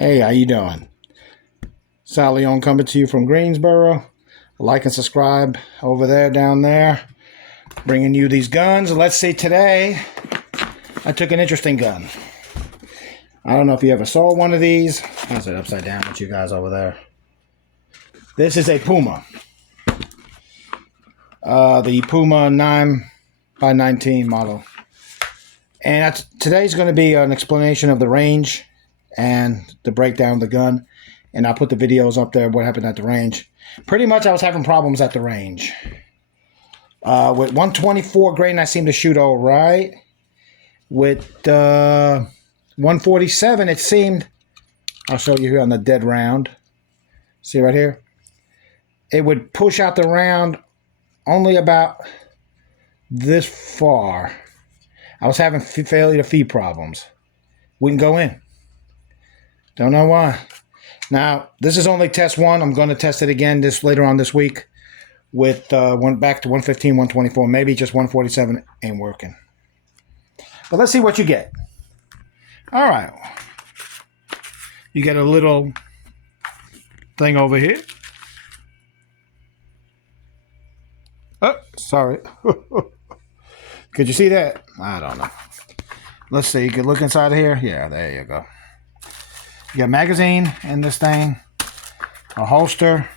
Hey, how you doing? Sally on coming to you from Greensboro. Like and subscribe over there, down there. Bringing you these guns. Let's see, today I took an interesting gun. I don't know if you ever saw one of these. How's it upside down with you guys over there? This is a Puma. The Puma 9x19 model. And today's going to be an explanation of the range and the breakdown of the gun. And I'll put the videos up there, what happened at the range. Pretty much I was having problems at the range. With 124 grain, I seem to shoot all right. With 147, it seemed, I'll show you here on the dead round. See right here? It would push out the round only about this far. I was having failure to feed problems. Wouldn't go in. Don't know why. Now, this is only test one. I'm going to test it again later on this week with back to 115, 124. Maybe just 147 ain't working. But let's see what you get. All right. You get a little thing over here. Oh, sorry. Could you see that? I don't know. Let's see. You can look inside of here. Yeah, there you go. You got a magazine in this thing, a holster,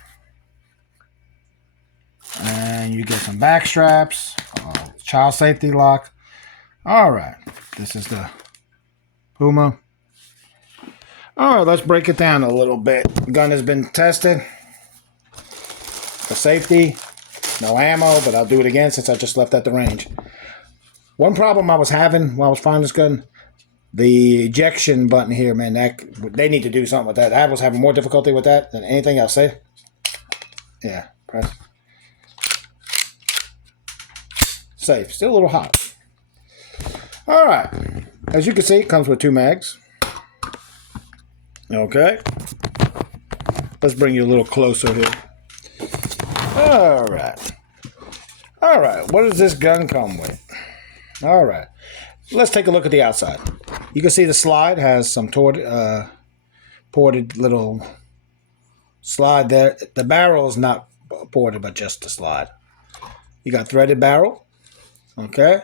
and you get some back straps, child safety lock. All right. This is the Puma. All right, let's break it down a little bit. The gun has been tested for safety. No ammo, but I'll do it again since I just left at the range. One problem I was having while I was finding this gun, the ejection button here, man, they need to do something with that. I was having more difficulty with that than anything else. See? Yeah, press. Safe. Still a little hot. All right. As you can see, it comes with 2 mags. Okay. Let's bring you a little closer here. All right. All right. What does this gun come with? All right. Let's take a look at the outside. You can see the slide has some ported little slide there. The barrel is not ported, but just the slide. You got threaded barrel. Okay.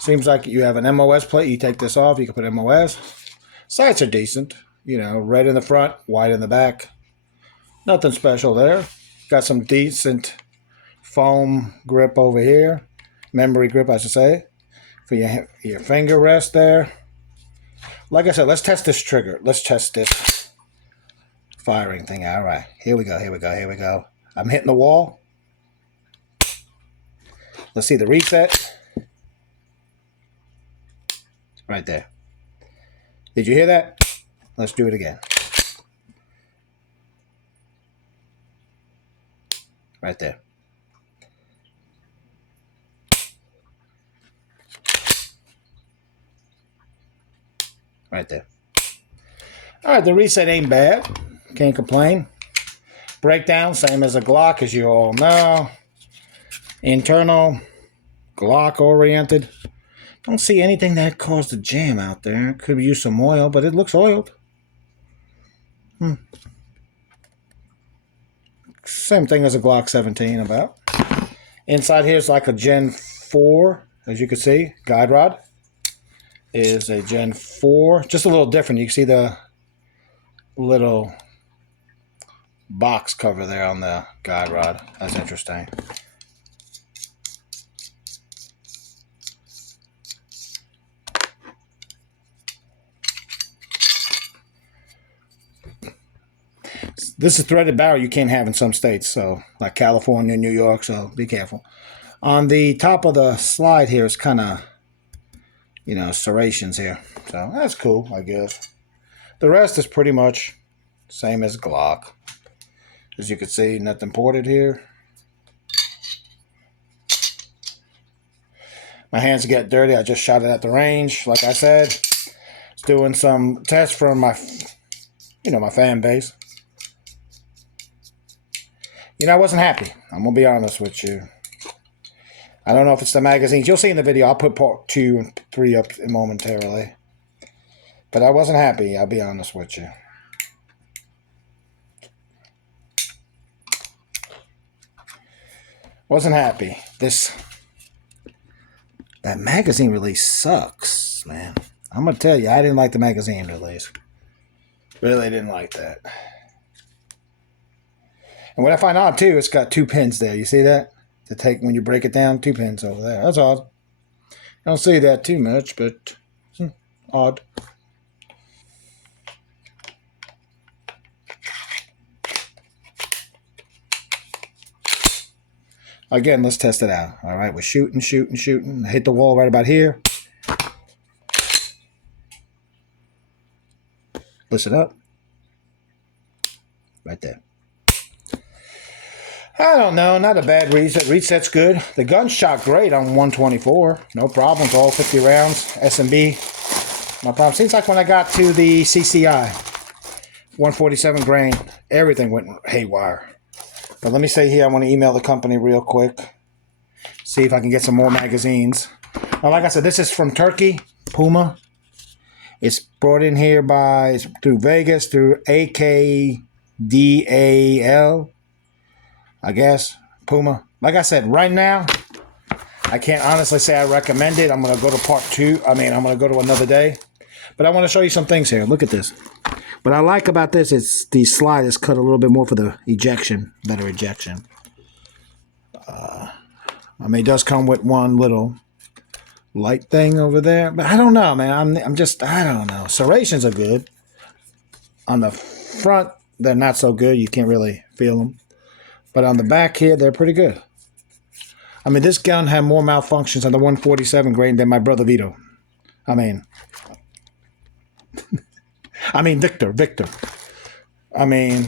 Seems like you have an MOS plate. You take this off, you can put MOS. Sights are decent. You know, red in the front, white in the back. Nothing special there. Got some decent foam grip over here. Memory grip, I should say. For your finger rest there. Like I said, let's test this trigger. Let's test this firing thing. All right. Here we go. Here we go. Here we go. I'm hitting the wall. Let's see the reset. Right there. Did you hear that? Let's do it again. Right there. Right there. All right, the reset ain't bad. Can't complain. Breakdown, same as a Glock, as you all know. Internal, Glock oriented. Don't see anything that caused a jam out there. Could use some oil, but it looks oiled. Same thing as a Glock 17 about. Inside here is like a Gen 4, as you can see. Guide rod is a Gen 4. Just a little different. You can see the little box cover there on the guide rod. That's interesting. This is threaded barrel you can't have in some states, so like California, New York, so be careful. On the top of the slide here is kind of, you know, serrations here. So that's cool, I guess. The rest is pretty much same as Glock. As you can see, nothing ported here. My hands get dirty. I just shot it at the range, like I said. It's doing some tests for my, my fan base. I wasn't happy. I'm going to be honest with you. I don't know if it's the magazines. You'll see in the video. I'll put part 2 and 3 up momentarily. But I wasn't happy. I'll be honest with you. Wasn't happy. That magazine release sucks, man. I'm going to tell you, I didn't like the magazine release. Really didn't like that. And what I find odd, too, it's got 2 pins there. You see that? To take, when you break it down, 2 pins over there. That's odd. I don't see that too much, but odd. Again, let's test it out. All right, we're shooting. I hit the wall right about here. Listen up. Right there. I don't know. Not a bad reset. Reset's good. The gun shot great on 124. No problems. All 50 rounds. S&B. No problem. Seems like when I got to the CCI, 147 grain, everything went haywire. But let me say here, I want to email the company real quick. See if I can get some more magazines. Now, like I said, this is from Turkey, Puma. It's brought in here through Vegas, through AKDAL, I guess, Puma. Like I said, right now, I can't honestly say I recommend it. I'm going to go to part 2. I'm going to go to another day. But I want to show you some things here. Look at this. What I like about this is the slide is cut a little bit more for the ejection, better ejection. It does come with one little light thing over there, but I don't know, man. I don't know. Serrations are good. On the front, they're not so good. You can't really feel them. But on the back here, they're pretty good. This gun had more malfunctions on the 147 grain than my brother Vito. Victor.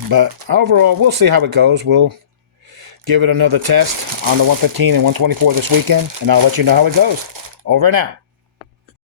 But overall, we'll see how it goes. We'll give it another test on the 115 and 124 this weekend, and I'll let you know how it goes. Over and out.